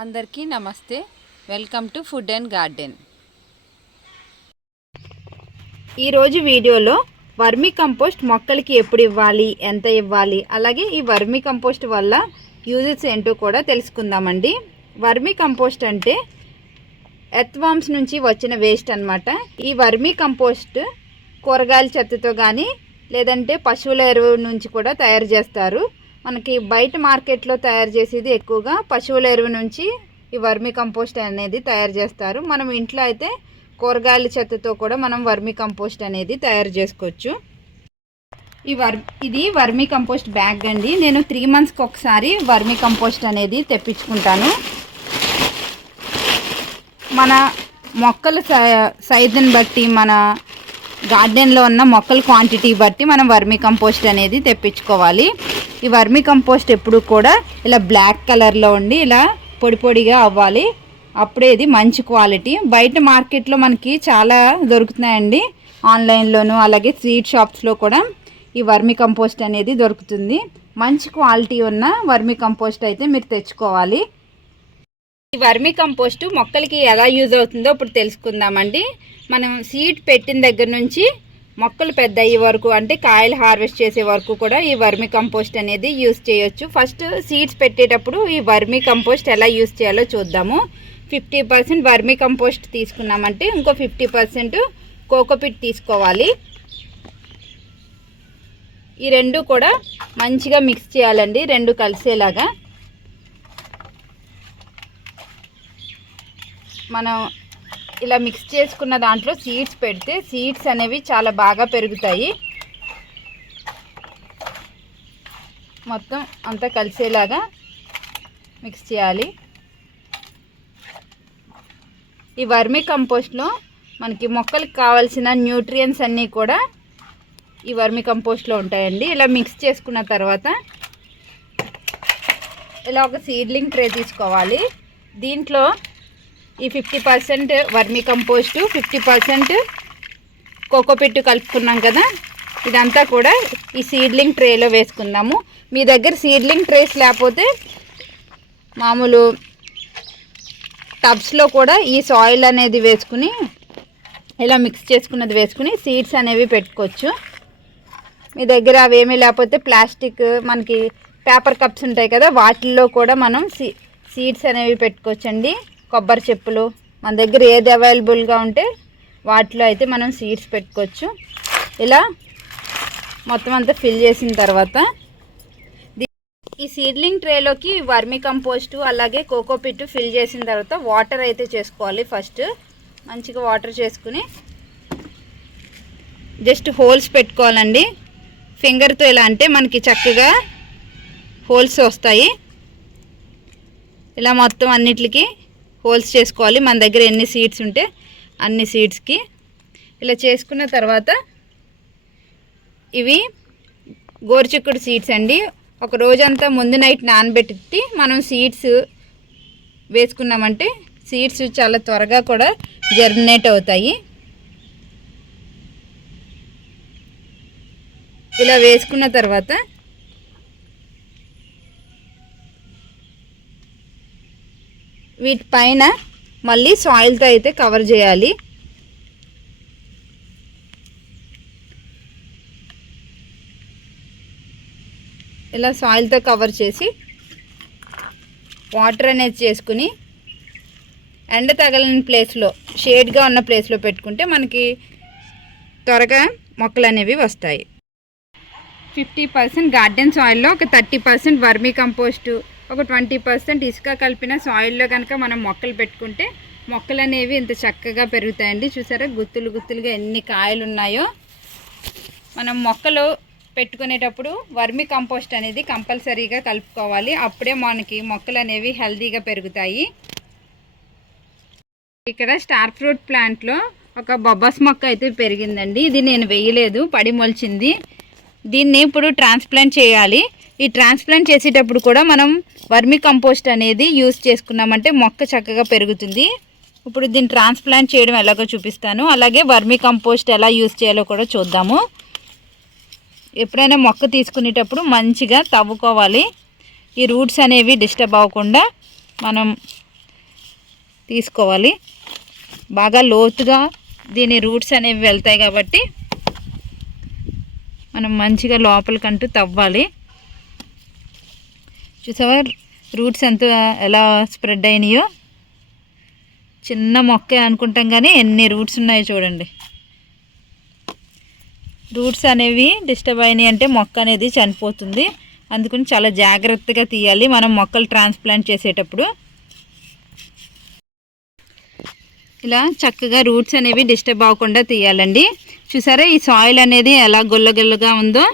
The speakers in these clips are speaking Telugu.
అందరికీ నమస్తే. Welcome to food and garden. ఈరోజు వీడియోలో వర్మీ కంపోస్ట్ మొక్కలకి ఎప్పుడు ఇవ్వాలి, ఎంత ఇవ్వాలి, అలాగే ఈ వర్మీ కంపోస్ట్ వల్ల యూజెస్ ఏంటో కూడా తెలుసుకుందామండి. వర్మీ కంపోస్ట్ అంటే ఎర్త్వామ్స్ నుంచి వచ్చిన వేస్ట్ అన్నమాట. ఈ వర్మీ కంపోస్ట్ కూరగాయల చెత్తతో కానీ లేదంటే పశువుల ఎరువు నుంచి కూడా తయారు చేస్తారు. మనకి బయట మార్కెట్లో తయారు చేసేది ఎక్కువగా పశువుల ఎరువు నుంచి ఈ వర్మీ కంపోస్ట్ అనేది తయారు చేస్తారు. మనం ఇంట్లో అయితే కూరగాయల చెత్తతో కూడా మనం వర్మీ కంపోస్ట్ అనేది తయారు చేసుకోవచ్చు. ఇది వర్మీ కంపోస్ట్ బ్యాగ్ అండి. నేను 3 monthsకి ఒకసారి వర్మీ కంపోస్ట్ అనేది తెప్పించుకుంటాను. మన మొక్కల సైజుని బట్టి, మన గార్డెన్లో ఉన్న మొక్కల క్వాంటిటీ బట్టి మనం వర్మీ కంపోస్ట్ అనేది తెప్పించుకోవాలి. ఈ వర్మీ కంపోస్ట్ ఎప్పుడు కూడా ఇలా బ్లాక్ కలర్లో ఉండి ఇలా పొడి పొడిగా అవ్వాలి. అప్పుడే ఇది మంచి క్వాలిటీ. బయట మార్కెట్లో మనకి చాలా దొరుకుతున్నాయండి, ఆన్లైన్లోను అలాగే స్వీట్ షాప్స్లో కూడా ఈ వర్మీ కంపోస్ట్ అనేది దొరుకుతుంది. మంచి క్వాలిటీ ఉన్న వర్మీ కంపోస్ట్ అయితే మీరు తెచ్చుకోవాలి. ఈ వర్మీ కంపోస్ట్ మొక్కలకి ఎలా యూజ్ అవుతుందో ఇప్పుడు తెలుసుకుందామండి. మనం సీడ్ పెట్టిన దగ్గర నుంచి మొక్కలు పెద్ద అయ్యే వరకు, అంటే కాయలు హార్వెస్ట్ చేసే వరకు కూడా ఈ వర్మీ కంపోస్ట్ అనేది యూజ్ చేయొచ్చు. ఫస్ట్ సీడ్స్ పెట్టేటప్పుడు ఈ వర్మీ కంపోస్ట్ ఎలా యూజ్ చేయాలో చూద్దాము. 50% వర్మీ కంపోస్ట్ తీసుకున్నామంటే ఇంకో 50% కోకోపిట్ తీసుకోవాలి. ఈ రెండు కూడా మంచిగా మిక్స్ చేయాలండి, రెండు కలిసేలాగా. మనం ఇలా మిక్స్ చేసుకున్న దాంట్లో సీడ్స్ పెడితే సీడ్స్ అనేవి చాలా బాగా పెరుగుతాయి. మొత్తం అంతా కలిసేలాగా మిక్స్ చేయాలి. ఈ వర్మీ కంపోస్ట్లో మనకి మొక్కలకు కావాల్సిన న్యూట్రియంట్స్ అన్నీ కూడా ఈ వర్మీ కంపోస్ట్లో ఉంటాయండి. ఇలా మిక్స్ చేసుకున్న తర్వాత ఇలా ఒక సీడ్లింగ్ ట్రే తీసుకోవాలి. దీంట్లో ఈ 50% వర్మీ కంపోస్టు, 50% కోకోపిట్ కలుపుకున్నాం కదా, ఇదంతా కూడా ఈ సీడ్లింగ్ ట్రేలో వేసుకుందాము. మీ దగ్గర సీడ్లింగ్ ట్రేస్ లేకపోతే మామూలు టబ్స్లో కూడా ఈ సాయిల్ అనేది వేసుకుని ఇలా మిక్స్ చేసుకున్నది వేసుకుని సీడ్స్ అనేవి పెట్టుకోవచ్చు. మీ దగ్గర అవేమీ లేకపోతే ప్లాస్టిక్, మనకి పేపర్ కప్స్ ఉంటాయి కదా, వాటిల్లో కూడా మనం సీడ్స్ అనేవి పెట్టుకోవచ్చండి. కొబ్బరి చెప్పులు, మన దగ్గర ఏది అవైలబుల్గా ఉంటే వాటిలో అయితే మనం సీడ్స్ పెట్టుకోవచ్చు. ఇలా మొత్తం అంతా ఫిల్ చేసిన తర్వాత ఈ సీడ్లింగ్ ట్రేలోకి వర్మీ కంపోస్టు అలాగే కోకోపిట్ ఫిల్ చేసిన తర్వాత వాటర్ అయితే చేసుకోవాలి. ఫస్ట్ మంచిగా వాటర్ చేసుకుని జస్ట్ హోల్స్ పెట్టుకోవాలండి. ఫింగర్తో ఇలా అంటే మనకి చక్కగా హోల్స్ వస్తాయి. ఇలా మొత్తం అన్నిటికి హోల్స్ చేసుకోవాలి. మన దగ్గర ఎన్ని సీడ్స్ ఉంటే అన్ని సీడ్స్కి ఇలా చేసుకున్న తర్వాత ఇవి గోరుచిక్కుడు సీడ్స్ అండి. ఒక రోజంతా ముందు నైట్ నానబెట్టి మనం సీడ్స్ వేసుకున్నామంటే సీడ్స్ చాలా త్వరగా కూడా జర్మినేట్ అవుతాయి. ఇలా వేసుకున్న తర్వాత వీటిపైన మళ్ళీ సాయిల్తో అయితే కవర్ చేయాలి. ఇలా సాయిల్తో కవర్ చేసి వాటర్ అనేది చేసుకుని ఎండ తగలని ప్లేస్లో, షేడ్గా ఉన్న ప్లేస్లో పెట్టుకుంటే మనకి త్వరగా మొక్కలు అనేవి వస్తాయి. 50% గార్డెన్ సాయిల్లో ఒక 30% వర్మీ కంపోస్టు, ఒక 20% ఇసుక కలిపిన సాయిల్లో కనుక మనం మొక్కలు పెట్టుకుంటే మొక్కలు అనేవి ఇంత చక్కగా పెరుగుతాయండి. చూసారా గుత్తులు గుత్తులుగా ఎన్ని కాయలు ఉన్నాయో. మనం మొక్కలు పెట్టుకునేటప్పుడు వర్మీ కంపోస్ట్ అనేది కంపల్సరీగా కలుపుకోవాలి. అప్పుడే మనకి మొక్కలు అనేవి హెల్తీగా పెరుగుతాయి. ఇక్కడ స్టార్ ఫ్రూట్ ప్లాంట్లో ఒక బొబ్బాస్ మొక్క అయితే పెరిగిందండి. ఇది నేను వేయలేదు, పడి మొలిచింది. దీన్ని ఇప్పుడు ట్రాన్స్ప్లాంట్ చేయాలి. ఈ ట్రాన్స్ప్లాంట్ చేసేటప్పుడు కూడా మనం వర్మీ కంపోస్ట్ అనేది యూజ్ చేసుకున్నామంటే మొక్క చక్కగా పెరుగుతుంది. ఇప్పుడు దీన్ని ట్రాన్స్ప్లాంట్ చేయడం ఎలాగో చూపిస్తాను, అలాగే వర్మీ కంపోస్ట్ ఎలా యూజ్ చేయాలో కూడా చూద్దాము. ఎప్పుడైనా మొక్క తీసుకునేటప్పుడు మంచిగా తవ్వుకోవాలి. ఈ రూట్స్ అనేవి డిస్టర్బ్ అవ్వకుండా మనం తీసుకోవాలి. బాగా లోతుగా దీని రూట్స్ అనేవి వెళ్తాయి కాబట్టి మనం మంచిగా లోపలికంటూ తవ్వాలి. చూసావా రూట్స్ ఎలా స్ప్రెడ్ అయినాయో. చిన్న మొక్క అనుకుంటాం కానీ ఎన్ని రూట్స్ ఉన్నాయో చూడండి. రూట్స్ అనేవి డిస్టర్బ్ అయినాయి అంటే మొక్క అనేది చనిపోతుంది. అందుకని చాలా జాగ్రత్తగా తీయాలి మనం మొక్కలు ట్రాన్స్ప్లాంట్ చేసేటప్పుడు. ఇలా చక్కగా రూట్స్ అనేవి డిస్టర్బ్ అవ్వకుండా తీయాలండి. చూసారా ఈ సాయిల్ అనేది ఎలా గుల్లగుల్లగా ఉందో.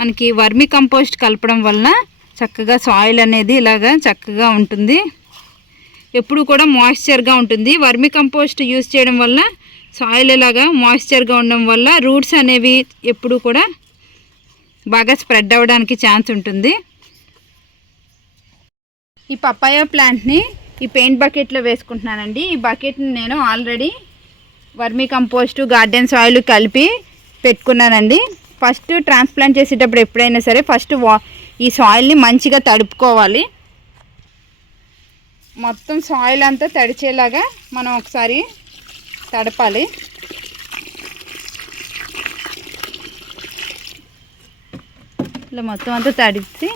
మనకి వర్మి కంపోస్ట్ కలపడం వలన చక్కగా సాయిల్ అనేది ఇలాగా చక్కగా ఉంటుంది. ఎప్పుడు కూడా మాయిశ్చర్గా ఉంటుంది. వర్మి కంపోస్ట్ యూజ్ చేయడం వల్ల సాయిల్ ఇలాగా మాయిశ్చర్గా ఉండడం వల్ల రూట్స్ అనేవి ఎప్పుడు కూడా బాగా స్ప్రెడ్ అవ్వడానికి ఛాన్స్ ఉంటుంది. ఈ పపాయ ప్లాంట్ని ఈ పెయింట్ బకెట్లో వేసుకుంటున్నానండి. ఈ బకెట్ని నేను already vermi compost garden soil కలిపి పెట్టుకున్నానండి. ఫస్ట్ ట్రాన్స్ప్లాంట్ చేసేటప్పుడు ఎప్పుడైనా సరే ఫస్ట్ ఈ సాయిల్ని మంచిగా తడుపుకోవాలి. మొత్తం సాయిల్ అంతా తడిచేలాగా మనం ఒకసారి తడపాలి. ఇలా మొత్తం అంతా తడిపి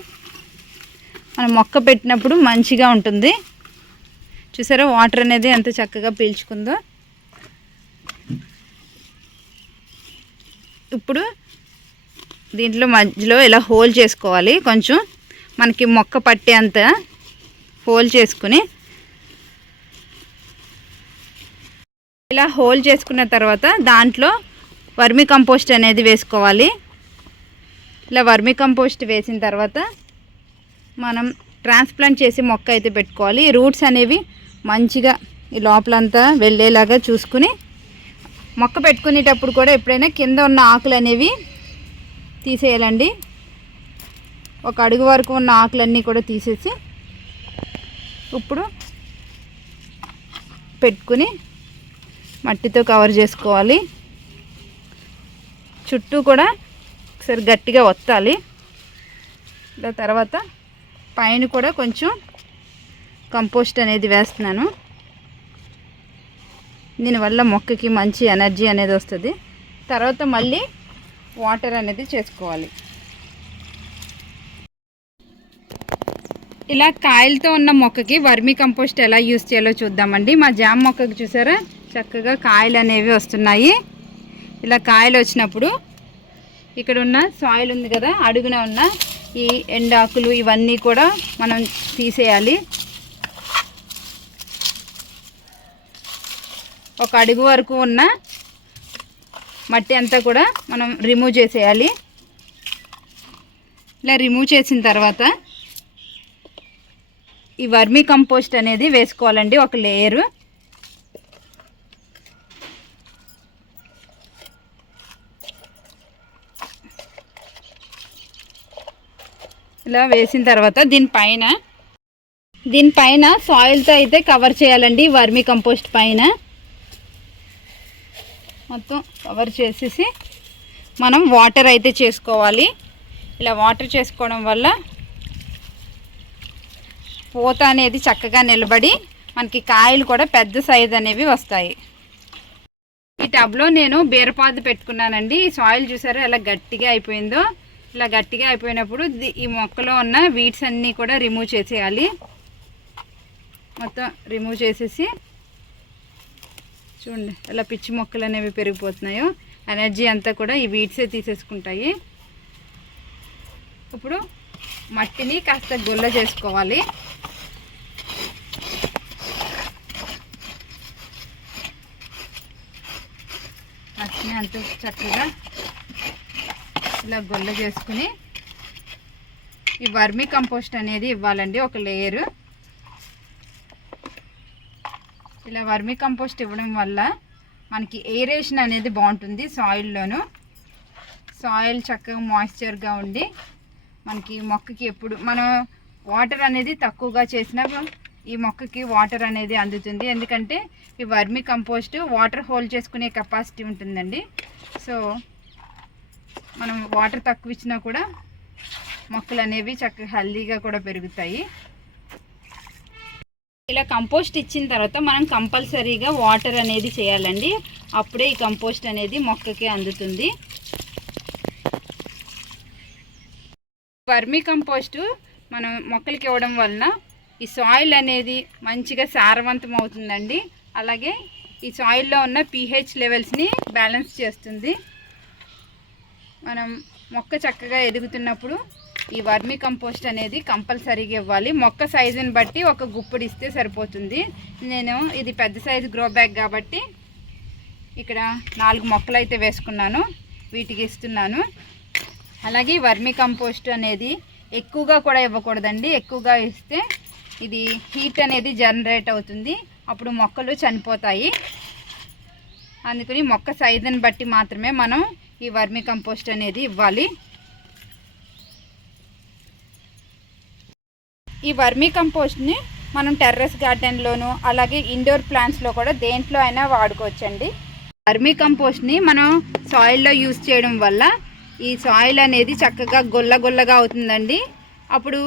మనం మొక్క పెట్టినప్పుడు మంచిగా ఉంటుంది. చూసారా వాటర్ అనేది ఎంత చక్కగా పీల్చుకుందో. ఇప్పుడు దీంట్లో మధ్యలో ఇలా హోల్ చేసుకోవాలి. కొంచెం మనకి మొక్క పట్టే అంత హోల్ చేసుకుని ఇలా హోల్ చేసుకున్న తర్వాత దాంట్లో వర్మి కంపోస్ట్ అనేది వేసుకోవాలి. ఇలా వర్మి కంపోస్ట్ వేసిన తర్వాత మనం ట్రాన్స్ప్లాంట్ చేసి మొక్క అయితే పెట్టుకోవాలి. రూట్స్ అనేవి మంచిగా ఈ లోపలంతా వెళ్ళేలాగా చూసుకుని మొక్క పెట్టుకునేటప్పుడు కూడా ఎప్పుడైనా కింద ఉన్న ఆకులు అనేవి తీసేయాలండి. ఒక అడుగు వరకు ఉన్న ఆకులన్నీ కూడా తీసేసి ఇప్పుడు పెట్టుకుని మట్టితో కవర్ చేసుకోవాలి. చుట్టూ కూడా ఒకసారి గట్టిగా ఒత్తాలి. ఇలా తర్వాత పైన కూడా కొంచెం కంపోస్ట్ అనేది వేస్తున్నాను. దీనివల్ల మొక్కకి మంచి ఎనర్జీ అనేది వస్తుంది. తర్వాత మళ్ళీ వాటర్ అనేది చేసుకోవాలి. ఇలా కాయలతో ఉన్న మొక్కకి వర్మీ కంపోస్ట్ ఎలా యూస్ చేయాలో చూద్దామండి. మా జామ మొక్కకి చూసారా చక్కగా కాయలు అనేవి వస్తున్నాయి. ఇలా కాయలు వచ్చినప్పుడు ఇక్కడ ఉన్న సాయిల్ ఉంది కదా, అడుగున ఉన్న ఈ ఎండాకులు ఇవన్నీ కూడా మనం తీసేయాలి. ఒక అడుగు వరకు ఉన్న మట్టి అంతా కూడా మనం రిమూవ్ చేసేయాలి. ఇలా రిమూవ్ చేసిన తర్వాత ఈ వర్మీ కంపోస్ట్ అనేది వేసుకోవాలండి. ఒక లేయరు ఇలా వేసిన తర్వాత దీనిపైన సాయిల్తో అయితే కవర్ చేయాలండి. వర్మీ కంపోస్ట్ పైన మొత్తం కవర్ చేసేసి మనం వాటర్ అయితే చేసుకోవాలి. ఇలా వాటర్ చేసుకోవడం వల్ల పూత అనేది చక్కగా నిలబడి మనకి కాయలు కూడా పెద్ద సైజు అనేవి వస్తాయి. ఈ టబ్లో నేను బీరపాదు పెట్టుకున్నానండి. ఈ సాయిల్ చూసారా ఎలా గట్టిగా అయిపోయిందో. ఇలా గట్టిగా అయిపోయినప్పుడు ఈ మొక్కలో ఉన్న వీడ్స్ అన్నీ కూడా రిమూవ్ చేసేయాలి. మొత్తం రిమూవ్ చేసేసి చూడండి ఎలా పిచ్చి మొక్కలు అనేవి పెరిగిపోతున్నాయో. ఎనర్జీ అంతా కూడా ఈ వీడ్సే తీసేసుకుంటాయి. ఇప్పుడు మట్టిని కాస్త గుల్ల చేసుకోవాలి. మట్టిని అంత చక్కగా ఇలా గుల్ల చేసుకుని ఈ వర్మీ కంపోస్ట్ అనేది ఇవ్వాలండి. ఒక లేయరు ఇలా వర్మీ కంపోస్ట్ ఇవ్వడం వల్ల మనకి ఏరేషన్ అనేది బాగుంటుంది. సాయిల్లోను సాయిల్ చక్కగా మాయిశ్చర్గా ఉండి మనకి మొక్కకి ఎప్పుడు మనం వాటర్ అనేది తక్కువగా చేసినా ఈ మొక్కకి వాటర్ అనేది అందుతుంది. ఎందుకంటే ఈ వర్మీ కంపోస్ట్ వాటర్ హోల్డ్ చేసుకునే కెపాసిటీ ఉంటుందండి. సో మనం వాటర్ తక్కువ ఇచ్చినా కూడా మొక్కలు అనేవి చక్కగా హెల్దీగా కూడా పెరుగుతాయి. ఇలా కంపోస్ట్ ఇచ్చిన తర్వాత మనం కంపల్సరీగా వాటర్ అనేది చేయాలండి. అప్పుడే ఈ కంపోస్ట్ అనేది మొక్కకి అందుతుంది. వర్మీ కంపోస్టు మనం మొక్కలకి ఇవ్వడం వలన ఈ సాయిల్ అనేది మంచిగా సారవంతం అవుతుందండి. అలాగే ఈ సాయిల్లో ఉన్న pH లెవెల్స్ని బ్యాలెన్స్ చేస్తుంది. మనం మొక్క చక్కగా ఎదుగుతున్నప్పుడు ఈ వర్మీ కంపోస్ట్ అనేది కంపల్సరీగా ఇవ్వాలి. మొక్క సైజుని బట్టి ఒక గుప్పుడు ఇస్తే సరిపోతుంది. నేను ఇది పెద్ద సైజు గ్రో బ్యాగ్ కాబట్టి ఇక్కడ 4 మొక్కలు అయితే వేసుకున్నాను, వీటికి ఇస్తున్నాను. అలాగే వర్మీ కంపోస్ట్ అనేది ఎక్కువగా కూడా ఇవ్వకూడదండి. ఎక్కువగా ఇస్తే ఇది హీట్ అనేది జనరేట్ అవుతుంది, అప్పుడు మొక్కలు చనిపోతాయి. అందుకని మొక్క సైజుని బట్టి మాత్రమే మనం ఈ వర్మీ కంపోస్ట్ అనేది ఇవ్వాలి. ఈ వర్మీ కంపోస్ట్ని మనం టెర్రస్ గార్డెన్లోను అలాగే ఇండోర్ ప్లాంట్స్లో కూడా దేంట్లో అయినా వాడుకోవచ్చండి. వర్మీ కంపోస్ట్ని మనం సాయిల్లో యూజ్ చేయడం వల్ల ఈ సాయిల్ అనేది చక్కగా గొల్లగా అవుతుందండి. అప్పుడు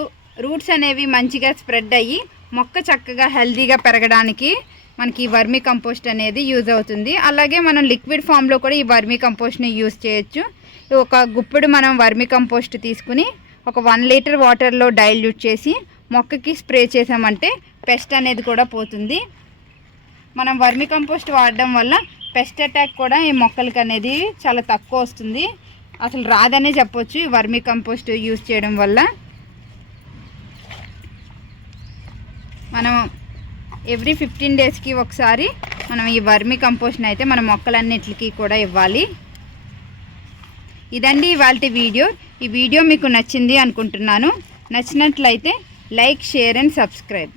రూట్స్ అనేవి మంచిగా స్ప్రెడ్ అయ్యి మొక్క చక్కగా హెల్తీగా పెరగడానికి మనకి ఈ వర్మీ కంపోస్ట్ అనేది యూజ్ అవుతుంది. అలాగే మనం లిక్విడ్ ఫామ్లో కూడా ఈ వర్మీ కంపోస్ట్ని యూజ్ చేయొచ్చు. ఒక గుప్పుడు మనం వర్మీ కంపోస్ట్ తీసుకుని ఒక 1 లీటర్ వాటర్లో డైల్యూట్ చేసి మొక్కకి స్ప్రే చేసామంటే పెస్ట్ అనేది కూడా పోతుంది. మనం వర్మీ కంపోస్ట్ వాడడం వల్ల పెస్ట్ అటాక్ కూడా ఈ మొక్కలకి అనేది చాలా తక్కువ వస్తుంది, అసలు రాదనే చెప్పొచ్చు ఈ వర్మీ కంపోస్ట్ యూజ్ చేయడం వల్ల. మనం ఎవ్రీ 15 డేస్కి ఒకసారి మనం ఈ వర్మీ కంపోస్ట్ని అయితే మన మొక్కలన్నిటికీ కూడా ఇవ్వాలి. ఇదండి ఇవాల్టి వీడియో. ఈ వీడియో మీకు నచ్చింది అనుకుంటున్నాను. నచ్చినట్లయితే లైక్, షేర్ అండ్ సబ్స్క్రైబ్.